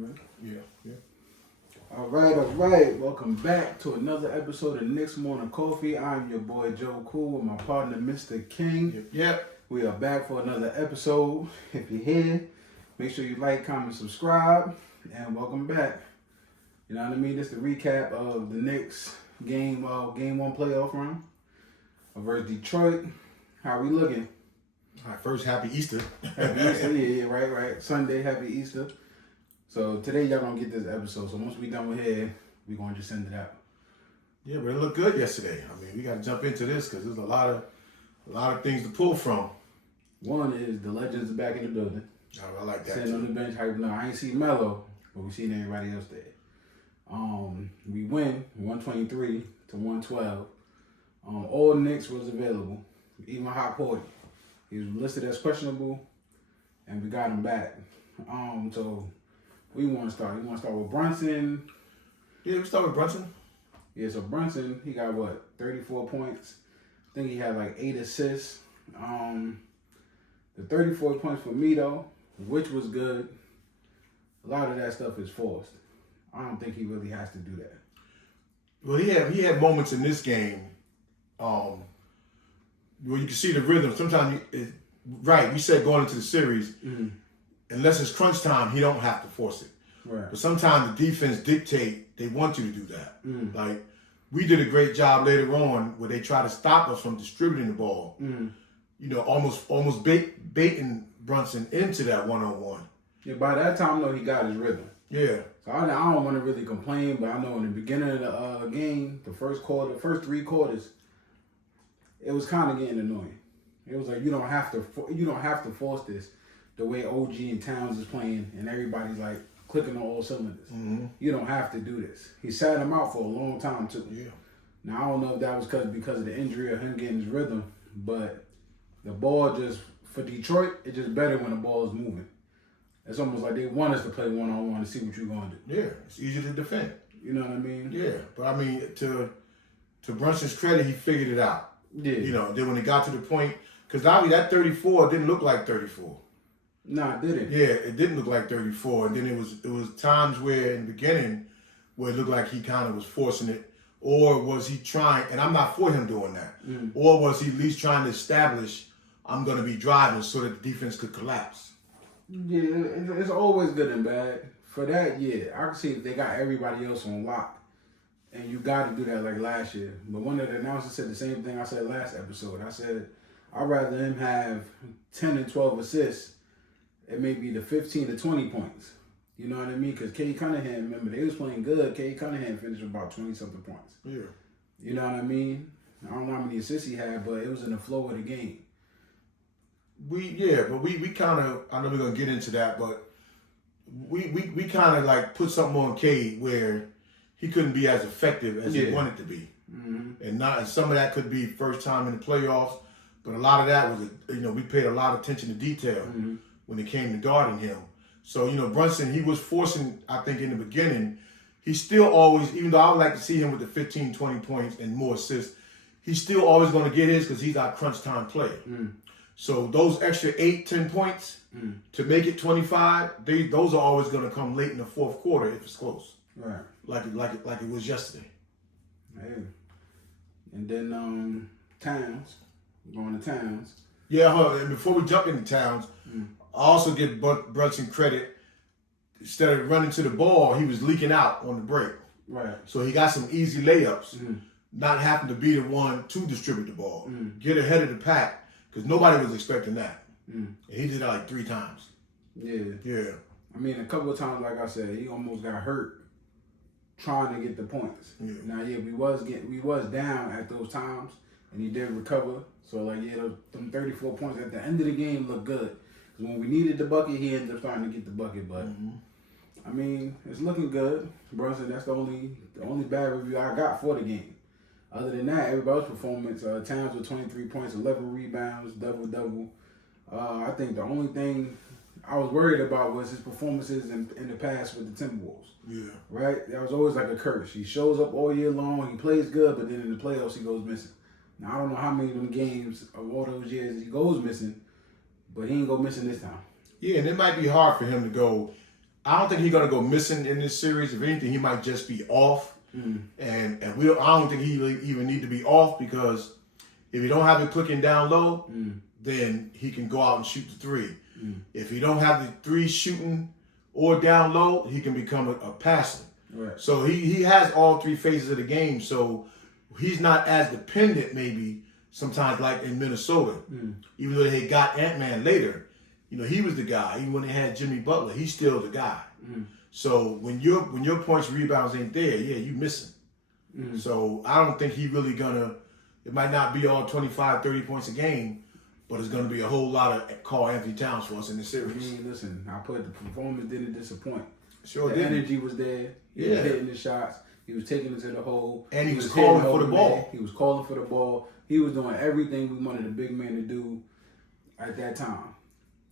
Yeah. All right. Welcome back to another episode of Knicks Morning Koffee. I'm your boy Joe Cool with my partner Mr. King. Yep. We are back for another episode. If you're here, make sure you like, comment, subscribe, and welcome back. You know what I mean? This is the recap of the Knicks game one playoff run versus Detroit. How we looking? All right, first, happy Easter. Happy Easter, yeah, right. Sunday, happy Easter. So today y'all gonna get this episode. So once we done with here, we gonna just send it out. Yeah, but it looked good yesterday. I mean, we got to jump into this because there's a lot of things to pull from. One is the legends are back in the building. I like that. Sitting on the bench, hype. No, I ain't seen Melo, but we seen everybody else there. We win 123 to 112. All Knicks was available, even Hot Porty. He was listed as questionable, and we got him back. So we want to start. You want to start with Brunson? Yeah, we start with Brunson. Yeah, so Brunson, he got 34 points. I think he had 8 assists. The 34 points for me though, which was good. A lot of that stuff is forced. I don't think he really has to do that. Well, he had moments in this game where you can see the rhythm. Sometimes, we said going into the series, unless it's crunch time, he don't have to force it. Right. But sometimes the defense dictate they want you to do that. Like, we did a great job later on where they try to stop us from distributing the ball. You know, almost baiting Brunson into that one-on-one. Yeah, by that time, though, he got his rhythm. Yeah. So I don't want to really complain, but I know in the beginning of the game, the first 3 quarters, it was kind of getting annoying. It was like you don't have to force this the way OG and Towns is playing, and everybody's clicking on all cylinders. You don't have to do this. He sat him out for a long time too. Yeah. Now I don't know if that was because of the injury or him getting his rhythm, but the ball for Detroit, it's just better when the ball is moving. It's almost like they want us to play one-on-one and see what you're going to do. Yeah, it's easy to defend. You know what I mean? Yeah, but I mean, to Brunson's credit, he figured it out. Yeah. You know, then when it got to the point, because obviously that 34 didn't look like 34. No, it didn't. Yeah, it didn't look like 34. And then it was times where in the beginning where it looked like he kind of was forcing it, or was he trying, and I'm not for him doing that, or was he at least trying to establish, I'm going to be driving so that the defense could collapse? Yeah, it's always good and bad. For that, yeah, I can see if they got everybody else on lock, and you got to do that like last year. But one of the announcers said the same thing I said last episode. I said, I'd rather him have 10 and 12 assists and maybe the 15 to 20 points. You know what I mean? Because Cade Cunningham, remember, they was playing good. Cade Cunningham finished with about 20-something points. Yeah. You know what I mean? I don't know how many assists he had, but it was in the flow of the game. We kind of, I know we're going to get into that, but we kind of put something on Cade where he couldn't be as effective as he wanted to be. And some of that could be first time in the playoffs, but a lot of that was, we paid a lot of attention to detail when it came to guarding him. So, Brunson, he was forcing, I think in the beginning, he's still always, even though I would like to see him with the 15, 20 points and more assists, he's still always going to get his because he's our crunch time player. So those extra 8, 10 points to make it 25, those are always going to come late in the fourth quarter if it's close. Right. Like it was yesterday. Hey. And then Towns, going to Towns. Yeah, and before we jump into Towns, I also give Brunson credit. Instead of running to the ball, he was leaking out on the break. Right. So he got some easy layups, not having to be the one to distribute the ball. Get ahead of the pack. Because nobody was expecting that. And he did that 3 times. Yeah. Yeah. I mean, a couple of times, like I said, he almost got hurt trying to get the points. Yeah. Now, we was down at those times, and he did recover. So, them 34 points at the end of the game looked good. Because when we needed the bucket, he ended up starting to get the bucket. But, I mean, it's looking good. Brunson, that's the only bad review I got for the game. Other than that, everybody's performance, Towns with 23 points, 11 rebounds, double-double. I think the only thing I was worried about was his performances in the past with the Timberwolves. Yeah. Right? That was always like a curse. He shows up all year long, he plays good, but then in the playoffs he goes missing. Now, I don't know how many of them games of all those years he goes missing, but he ain't go missing this time. Yeah, and it might be hard for him to go I don't think he's gonna go missing in this series. If anything, he might just be off. And I don't think he even need to be off because if he don't have it clicking down low, then he can go out and shoot the three. If he don't have the three shooting or down low, he can become a passer. Right. So he has all three phases of the game. So he's not as dependent maybe sometimes like in Minnesota. Even though they got Ant-Man later, he was the guy. Even when they had Jimmy Butler, he's still the guy. So when your points rebounds ain't there, you missing. So I don't think he really gonna. It might not be all 25, 30 points a game, but it's gonna be a whole lot of Karl Anthony Towns for us in the series. I mean, listen, the performance didn't disappoint. Sure the did. Energy was there. He was hitting the shots. He was taking it to the hole. And he was calling for the ball. Man. He was calling for the ball. He was doing everything we wanted a big man to do at that time.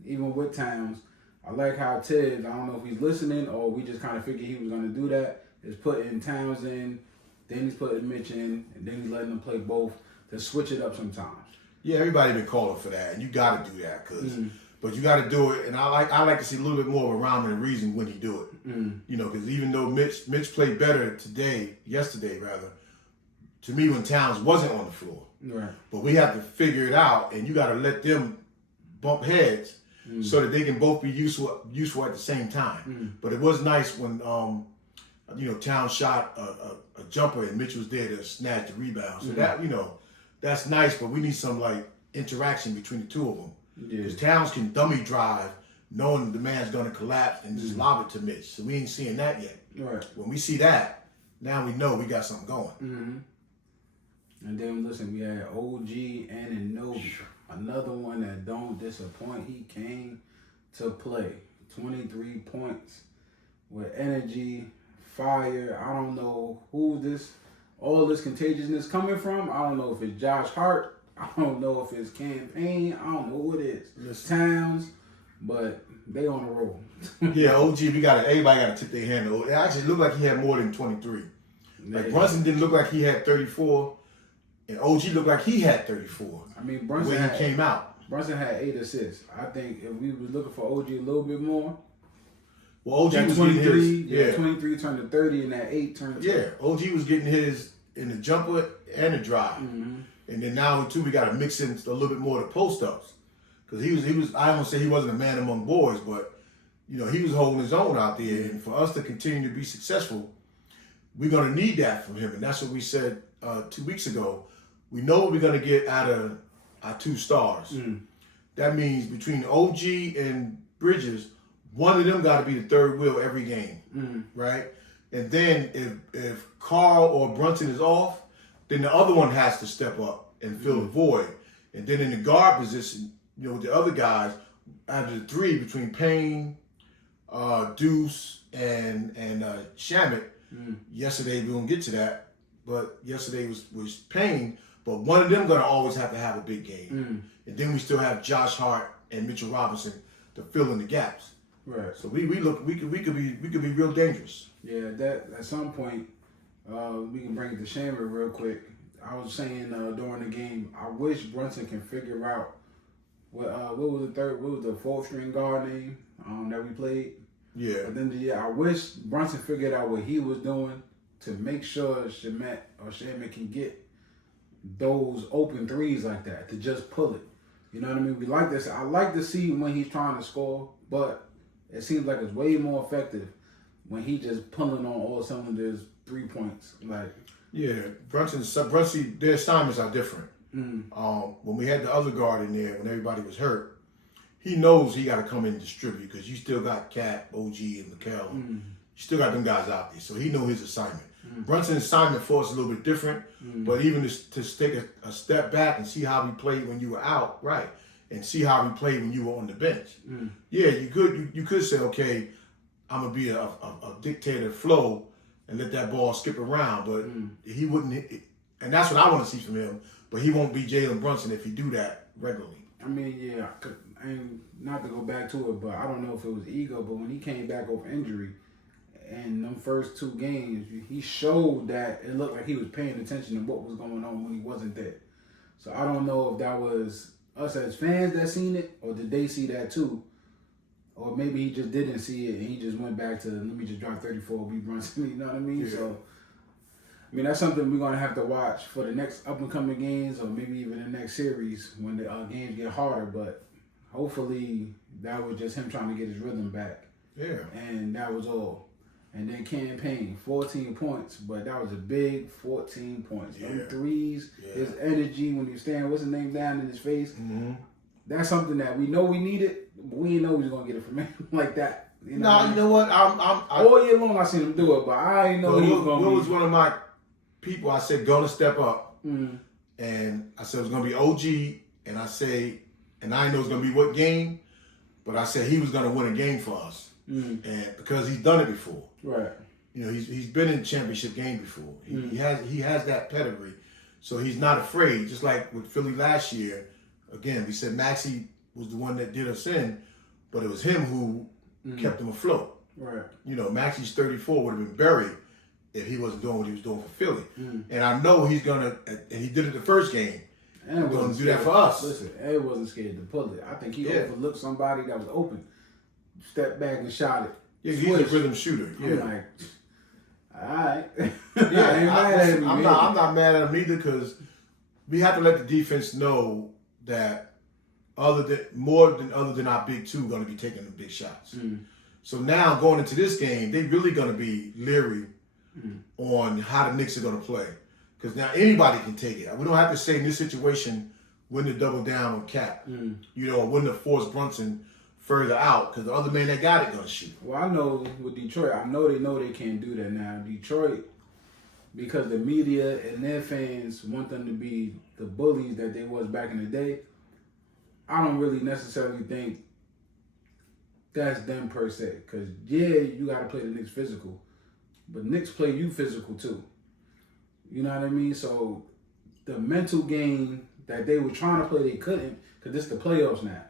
Even with Towns, I like how Tibbs, I don't know if he's listening or we just kind of figured he was going to do that, is putting Towns in, then he's putting Mitch in, and then he's letting them play both to switch it up sometimes. Yeah, everybody been calling for that, and you got to do that, but you got to do it. And I like to see a little bit more of a rhyme and reason when you do it. Because even though Mitch played better yesterday, to me when Towns wasn't on the floor. Right. But we have to figure it out, and you got to let them bump heads so that they can both be useful at the same time. But it was nice when Towns shot a jumper and Mitch was there to snatch the rebound. So that that's nice, but we need some interaction between the two of them. Because Towns can dummy drive knowing the man's going to collapse and just lob it to Mitch. So we ain't seeing that yet. Right. When we see that, now we know we got something going. And then, listen, we had OG and Anobi. Another one that don't disappoint. He came to play. 23 points with energy, fire. I don't know who all this contagiousness coming from. I don't know if it's Josh Hart. I don't know if it's campaign. I don't know who it is. It's Towns, but they on the roll. Yeah, OG, everybody got to tip their hand. It actually looked like he had more than 23. Like Brunson didn't look like he had 34. And OG looked like he had 34. I mean, Brunson when he came out. Brunson had 8 assists. I think if we was looking for OG a little bit more. Well, OG was 23, getting his. 23 turned to 30, and that 8 turned to 30. Yeah, OG was getting his in the jumper and the drive. And then now, too, we got to mix in a little bit more of the post-ups. Because he was, I don't say he wasn't a man among boys, but, he was holding his own out there. And for us to continue to be successful, we're going to need that from him. And that's what we said 2 weeks ago. We know what we're going to get out of our 2 stars. That means between OG and Bridges, one of them got to be the third wheel every game, right? And then if Karl or Brunson is off, then the other one has to step up and fill the void. And then in the guard position, with the other guys, out of the 3 between Payne, Deuce, and Shamet, yesterday we won't get to that, but yesterday was Payne. But one of them going to always have to have a big game. And then we still have Josh Hart and Mitchell Robinson to fill in the gaps. Right. So we could be real dangerous. Yeah, that at some point we can bring it to Shamer real quick. I was saying during the game, I wish Brunson can figure out what was the 4th string guard name that we played. Yeah. But then I wish Brunson figured out what he was doing to make sure Shamer can get those open threes like that, to just pull it. You know what I mean? We like this. I like to see when he's trying to score, but it seems like it's way more effective when he just pulling on all cylinders, 3 points. Brunson, their assignments are different. When we had the other guard in there, when everybody was hurt, he knows he got to come in and distribute because you still got Cat, OG, and Mikal. You still got them guys out there, so he knows his assignment. Brunson's assignment for us is a little bit different, but even to take a step back and see how we played when you were out, right, and see how we played when you were on the bench. Yeah, you could say, okay, I'm gonna be a dictator flow and let that ball skip around, but he wouldn't. And that's what I want to see from him. But he won't be Jalen Brunson if he do that regularly. I mean, yeah, and not to go back to it, but I don't know if it was ego, but when he came back off injury, and them first 2 games, he showed that it looked like he was paying attention to what was going on when he wasn't there. So I don't know if that was us as fans that seen it, or did they see that too? or maybe he just didn't see it and he just went back to, let me just drop 34, beat Brunson, you know what I mean? Yeah. So, I mean, that's something we're going to have to watch for the next up-and-coming games or maybe even the next series when the games get harder. But hopefully that was just him trying to get his rhythm back. Yeah. And that was all. And then campaign, 14 points, but that was a big 14 points. Yeah. Them threes, his energy when he was standing, what's his name down in his face. Mm-hmm. That's something that we know we needed, but we didn't know we was going to get it from him like that. You know You know what? all year long I seen him do it, but I didn't know he was going to What was one of my people? I said, gonna step up. Mm-hmm. And I said it was going to be OG. And I didn't know it was going to be what game, but I said he was going to win a game for us. Mm-hmm. And because he's done it before. Right. You know, he's been in championship game before. He has that pedigree. So he's not afraid. Just like with Philly last year, again, we said Maxey was the one that did us in, but it was him who kept him afloat. Right. You know, Maxey's 34 would have been buried if he wasn't doing what he was doing for Philly. And I know he's gonna, and he did it the first game. And he's gonna do that for us. Listen, Ed wasn't scared to pull it. I think he overlooked somebody that was open, stepped back and shot it. Yeah, he's a rhythm shooter. Yeah. I'm like, all right. Yeah, I'm not mad at him either because we have to let the defense know that other than our big two going to be taking the big shots. So now going into this game, they really going to be leery on how the Knicks are going to play because now anybody can take it. We don't have to say in this situation when to double down on Cap, you know, when to force Brunson further out because the other man that got it going to shoot. Well, I know with Detroit, I know they can't do that now. Detroit, because the media and their fans want them to be the bullies that they was back in the day, I don't really necessarily think that's them per se. Because, you got to play the Knicks physical. But Knicks play you physical too. You know what I mean? So the mental game that they were trying to play, they couldn't because it's the playoffs now.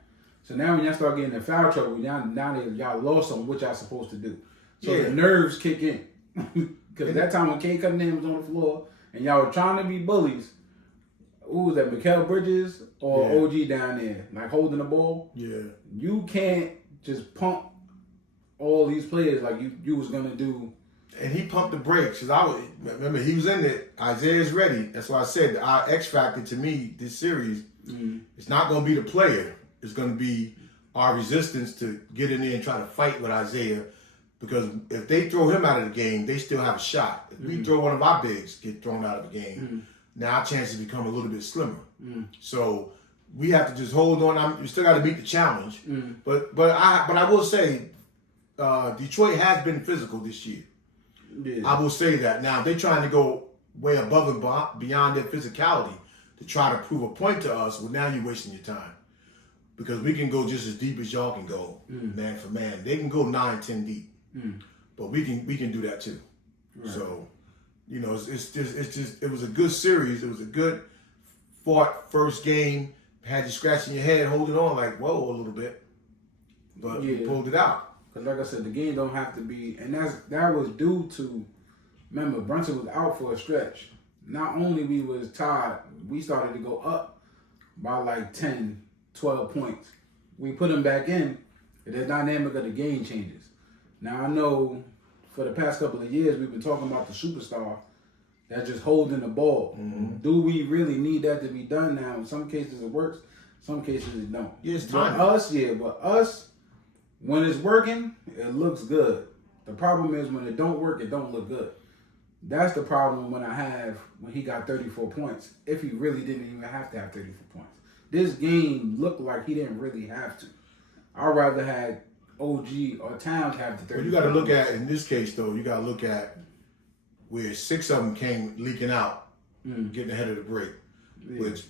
So now when y'all start getting in foul trouble, y'all lost on what y'all supposed to do. So the nerves kick in. Because that time when K Cunningham was on the floor and y'all were trying to be bullies, who was that, Mikal Bridges or OG down there, like holding the ball? Yeah. You can't just pump all these players like you was going to do. And he pumped the brakes. Because remember, he was in it. Isaiah's ready. That's why I said our X factor to me this series, it's not going to be the player. It's going to be our resistance to get in there and try to fight with Isaiah. Because if they throw him out of the game, they still have a shot. If we throw one of our bigs get thrown out of the game, now our chances become a little bit slimmer. So we have to just hold on. We still got to meet the challenge. But I will say, Detroit has been physical this year. Yeah. I will say that. Now, if they're trying to go way above and beyond their physicality to try to prove a point to us, well, now you're wasting your time. Because we can go just as deep as y'all can go, man for man. They can go 9, 10 deep. But we can do that too. Right. So, you know, it's just it was a good series. It was a good fought first game. Had you scratching your head, holding on like whoa a little bit, but we pulled it out. Because like I said, the game don't have to be, and that was due to. Remember, Brunson was out for a stretch. Not only we was tied, we started to go up by like 10, 12 points. We put him back in, and the dynamic of the game changes. Now, I know for the past couple of years, we've been talking about the superstar that's just holding the ball. Do we really need that to be done now? In some cases, it works. Some cases, it don't. Yeah, it's time. But us, when it's working, it looks good. The problem is when it don't work, it don't look good. That's the problem when he got 34 points, if he really didn't even have to have 34 points. This game looked like he didn't really have to. I'd rather have OG or Towns have the 34 Well, you got to look at, in this case, though, you got to look at where 6 of them came leaking out, getting ahead of the break, which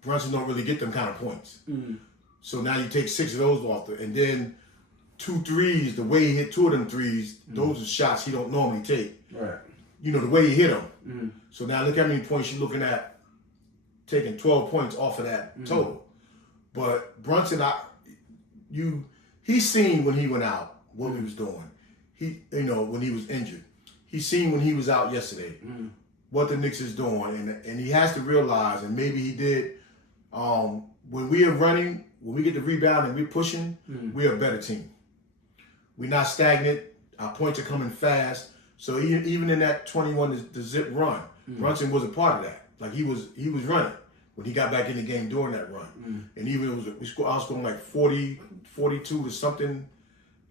Brunson don't really get them kind of points. So now you take 6 of those off, and then 2 threes, the way he hit 2 of them threes, those are shots he don't normally take. Right. You know, the way he hit them. So now look how many points you're looking at, taking 12 points off of that total. But Brunson, he's seen when he went out what he was doing. When he was injured. He's seen when he was out yesterday what the Knicks is doing. And he has to realize, and maybe he did, when we are running, when we get the rebound and we're pushing, we're a better team. We're not stagnant. Our points are coming fast. So even in that 21 the zip run, Brunson was a part of that. Like he was running when he got back in the game during that run. And even we outscoring like 40, 42 or something,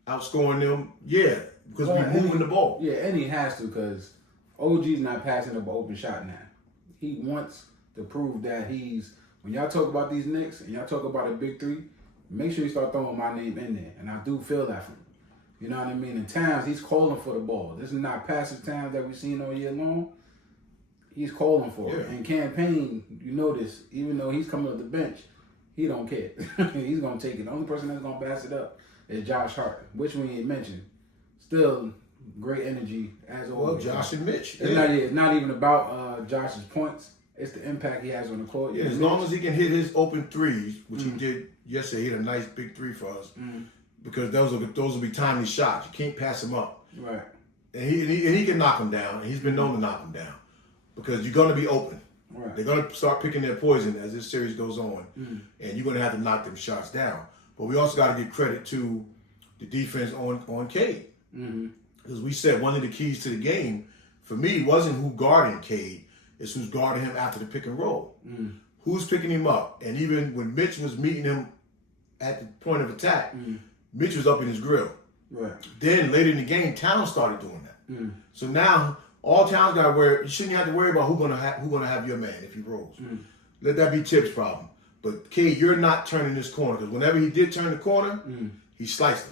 outscoring them. Yeah, because we're moving the ball. Yeah, and he has to because OG's not passing up an open shot now. He wants to prove that when y'all talk about these Knicks and y'all talk about a big three, make sure you start throwing my name in there. And I do feel that from him. You know what I mean? In Towns, he's calling for the ball. This is not passive Towns that we've seen all year long. He's calling for it. And Campaign, you notice, even though he's coming off the bench, he don't care. He's going to take it. The only person that's going to pass it up is Josh Hart, which we ain't mentioned. Still great energy as always. Well, Josh and Mitch. It's not even about Josh's points. It's the impact he has on the court. Yeah, as long as he can hit his open threes, which he did yesterday, he hit a nice big three for us. Because those will be timely shots. You can't pass them up. Right. And he can knock them down. And he's been known to knock them down. Because you're going to be open. Right. They're going to start picking their poison as this series goes on. And you're going to have to knock them shots down. But we also got to give credit to the defense on Cade. Because we said one of the keys to the game, for me, wasn't who guarding Cade. It's who's guarding him after the pick and roll. Who's picking him up? And even when Mitch was meeting him at the point of attack, Mitch was up in his grill. Right. Then later in the game, Towns started doing that. So now all Towns got to worry. You shouldn't have to worry about who's gonna have your man if he rolls. Let that be Tip's problem. But Cade, you're not turning this corner because whenever he did turn the corner, he sliced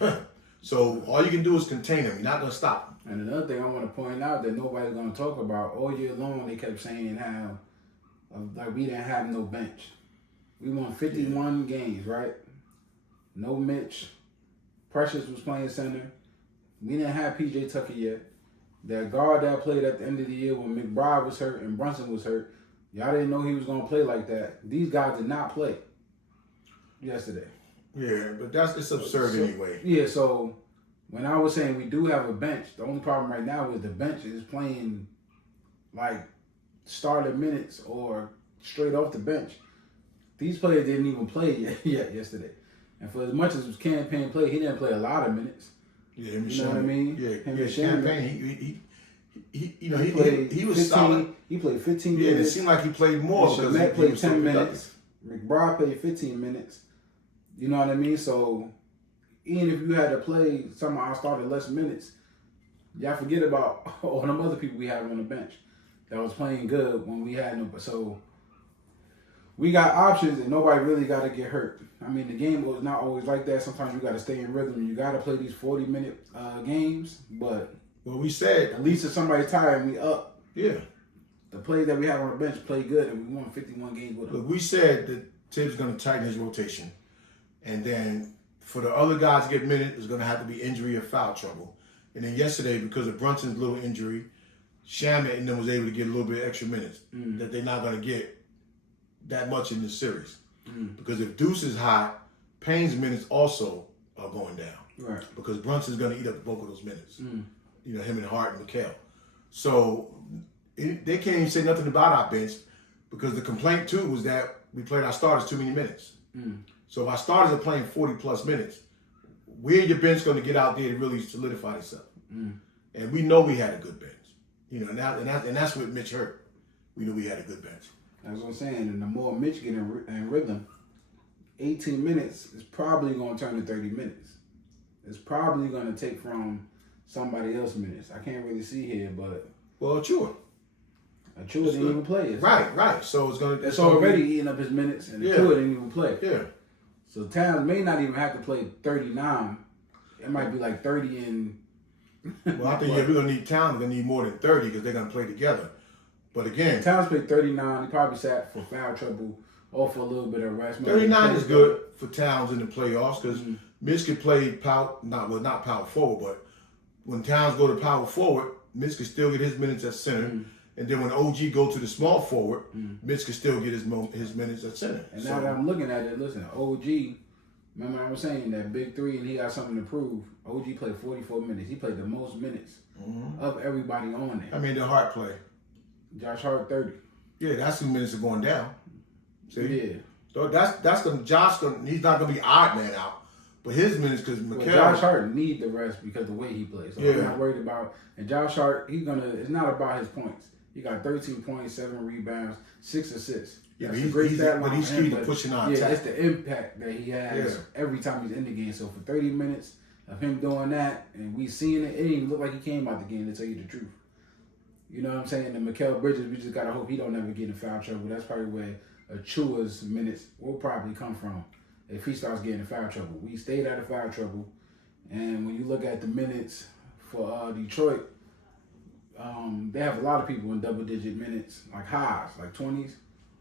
us. So all you can do is contain him. You're not gonna stop him. And another thing I want to point out that nobody's going to talk about, all year long they kept saying how like we didn't have no bench. We won 51 games, right? No Mitch. Precious was playing center. We didn't have P.J. Tucker yet. That guard that played at the end of the year when McBride was hurt and Brunson was hurt, y'all didn't know he was going to play like that. These guys did not play yesterday. Yeah, but it's absurd anyway. Yeah, so when I was saying we do have a bench, the only problem right now is the bench is playing like starter minutes or straight off the bench. These players didn't even play yet yesterday. And for as much as Campaign played, he didn't play a lot of minutes. Yeah, him you know what I mean? Yeah, Campaign, he was 15, solid. He played 15 Yeah, minutes. it seemed like he played more. Shamet played 10 minutes. McBride played 15 minutes. You know what I mean? So even if you had to play somehow started less minutes, y'all forget about all them other people we had on the bench that was playing good when we had no. So we got options and nobody really got to get hurt. I mean, the game was not always like that. Sometimes you got to stay in rhythm. You got to play these 40-minute games. But we said at least if somebody's tired and we up, yeah, the players that we have on the bench play good and we won 51 games with them. Look, we said that Tibbs going to tighten his rotation, and then for the other guys to get minutes, it's going to have to be injury or foul trouble. And then yesterday, because of Brunson's little injury, Shamet and them was able to get a little bit extra minutes that they're not going to get that much in this series. Because if Deuce is hot, Payne's minutes also are going down. Right. Because Brunson's going to eat up the bulk of those minutes. You know, him and Hart and McHale. So they can't even say nothing about our bench because the complaint, too, was that we played our starters too many minutes. So if our starters are playing 40-plus minutes, where your bench going to get out there to really solidify itself? And we know we had a good bench. You know, and that's what Mitch hurt. We knew we had a good bench. That's what I'm saying. And the more Mitch get in rhythm, 18 minutes is probably going to turn to 30 minutes. It's probably going to take from somebody else's minutes. I can't really see here, but... Well, Achua didn't even play. Right. So it's going to... It's already eating up his minutes, and Achua didn't even play. Yeah. So Towns may not even have to play 39. It might be like 30 and... Well, I think we're going to need Towns. We're going to need more than 30 because they're going to play together. But again... Towns played 39. He probably sat for foul trouble or for a little bit of rest. 39 is good for Towns in the playoffs because Mitch could play not power forward, but when Towns go to power forward, Mitch could still get his minutes at center. And then when OG go to the small forward, Mitch could still get his minutes at center. And now that I'm looking at it, listen, OG, remember I was saying that big three and he got something to prove. OG played 44 minutes. He played the most minutes of everybody on there. I mean, the Hart play. Josh Hart, 30. Yeah, that's 2 minutes are going down. See? Yeah. So that's gonna he's not gonna be odd man out. But his minutes, because Well, Josh Hart need the rest because of the way he plays. So I'm not worried about. And Josh Hart, it's not about his points. He got 13 points, 7 rebounds, 6 assists. That's a great stat line. But he's key to pushing on attack. It's the impact that he has every time he's in the game. So for 30 minutes of him doing that, and we seeing it, it didn't even look like he came out the game, to tell you the truth. You know what I'm saying? And Mikal Bridges, we just gotta hope he don't ever get in foul trouble. That's probably where Achua's minutes will probably come from. If he starts getting in foul trouble. We stayed out of foul trouble. And when you look at the minutes for Detroit, they have a lot of people in double-digit minutes, like highs, like 20s.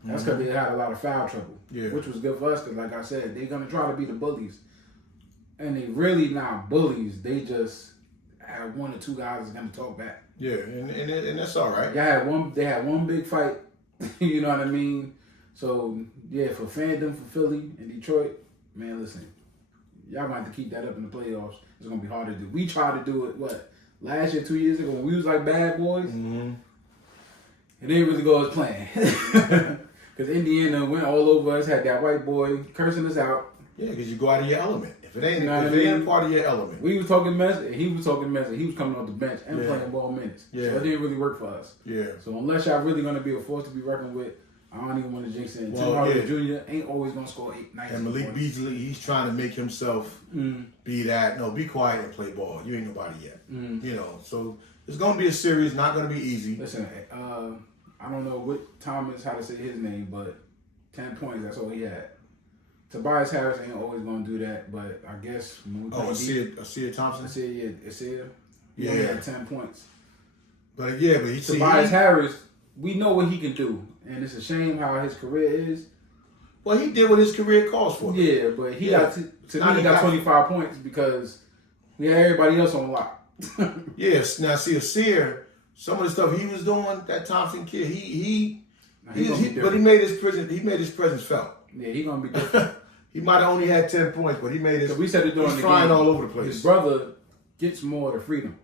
That's because they had a lot of foul trouble, which was good for us because, like I said, they're going to try to be the bullies. And they really not bullies. They just have 1 or 2 guys that's going to talk back. Yeah, and that's all right. They had one big fight, you know what I mean? So, yeah, for fandom, for Philly and Detroit, man, listen, y'all might have to keep that up in the playoffs. It's going to be hard to do. We tried to do it, last year, 2 years ago, when we was like bad boys? Mm-hmm. It didn't really go as planned. Because Indiana went all over us, had that white boy cursing us out. Yeah, because you go out of your element. If it ain't part of your element. We was talking mess, and he was talking mess, and he was coming off the bench and playing ball minutes. Yeah. So it didn't really work for us. Yeah. So unless y'all really going to be a force to be reckoned with, I don't even want to jinx it. Tim Hardaway Jr. ain't always going to score 8, 9 And Malik Beasley, he's trying to make himself be that. No, be quiet and play ball. You ain't nobody yet. You know, so it's going to be a series, not going to be easy. Listen, I don't know what Thomas, how to say his name, but 10 points, that's all he had. Tobias Harris ain't always going to do that, but I guess when we play Asir Thompson? Asir. He only had 10 points. But Tobias Harris, we know what he can do, and it's a shame how his career is. Well, he did what his career calls for. Yeah, but he got 25 points because we had everybody else on lock. Yes. Now, see, Asir, some of the stuff he was doing, that Thompson kid, but he made his presence felt. Yeah, he gonna be different. He might have only had 10 points, but he made his. We said it during the flying game. All over the place. His brother gets more of the freedom.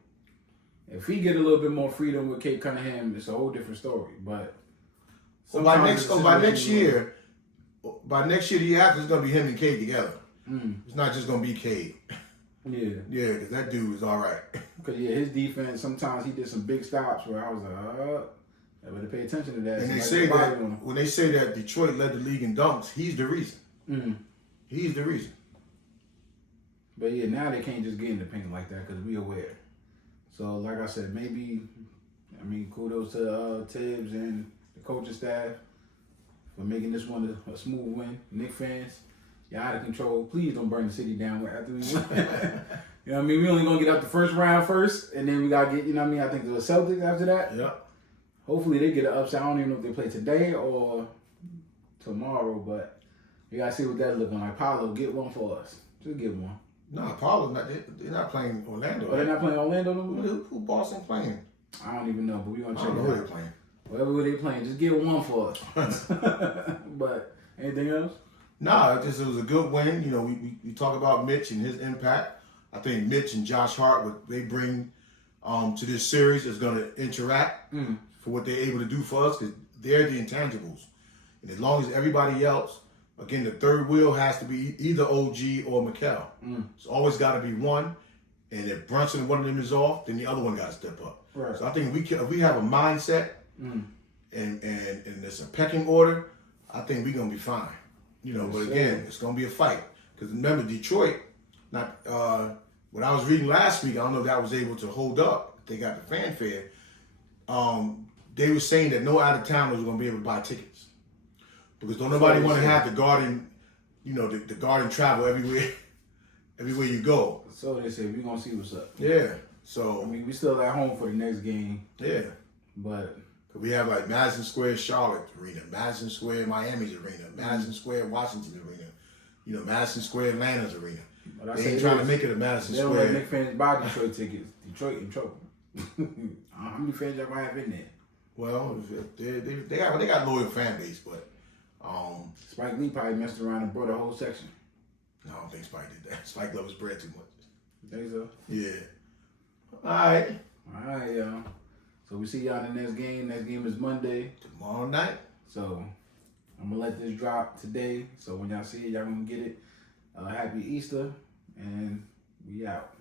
If he get a little bit more freedom with Kate Cunningham, it's a whole different story. But by next year, the year after, it's gonna be him and Kate together. It's not just gonna be Kate. Yeah, because that dude is all right. Because his defense, sometimes he did some big stops where I was like, I better pay attention to that. And they say that when they say that Detroit led the league in dunks, he's the reason. He's the reason. But yeah, now they can't just get in the paint like that because we aware. So like I said, kudos to Tibbs and the coaching staff for making this one a smooth win. Knicks fans, y'all out of control. Please don't burn the city down after we win. You know what I mean? We only gonna get out the first round first, and then we gotta get, I think the Celtics after that. Yep. Hopefully they get an upset. I don't even know if they play today or tomorrow, but we gotta see what that's looking like. Paolo, get one for us. Just get one. No, Paolo's not. They're not playing Orlando. Oh, they're not playing Orlando no more? Who Boston playing? I don't even know, but we're gonna check it out. Who they're playing. Whatever they playing, just get one for us. But anything else? No, it was a good win. We talk about Mitch and his impact. I think Mitch and Josh Hart, what they bring to this series is going to interact for what they're able to do for us because they're the intangibles. And as long as everybody else, again, the third wheel has to be either OG or Mikal. It's always got to be one. And if Brunson, one of them is off, then the other one got to step up. Right. So I think if we have a mindset and it's a pecking order, I think we're going to be fine. But again, it's going to be a fight. Because remember, Detroit, what I was reading last week, I don't know if that was able to hold up. They got the fanfare. They were saying that no out-of-towners were going to be able to buy tickets. Because don't nobody want to have the Garden, the Garden travel everywhere you go. So they said, we're going to see what's up. Yeah. So we still at home for the next game. Yeah. But we have like Madison Square Charlotte Arena, Madison Square Miami's Arena, Madison Square Washington Arena, Madison Square Atlanta's Arena. They ain't trying to make it a Madison Square. They don't let Knicks fans buy Detroit tickets. Detroit in trouble. How many fans y'all gonna have in there? Well, they got loyal fan base, but Spike Lee probably messed around and brought a whole section. No, I don't think Spike did that. Spike loves bread too much. You think so? Yeah. All right, y'all. So we see y'all in the next game. Next game is Monday. Tomorrow night. So I'm gonna let this drop today, so when y'all see it, y'all gonna get it. Happy Easter, and we out.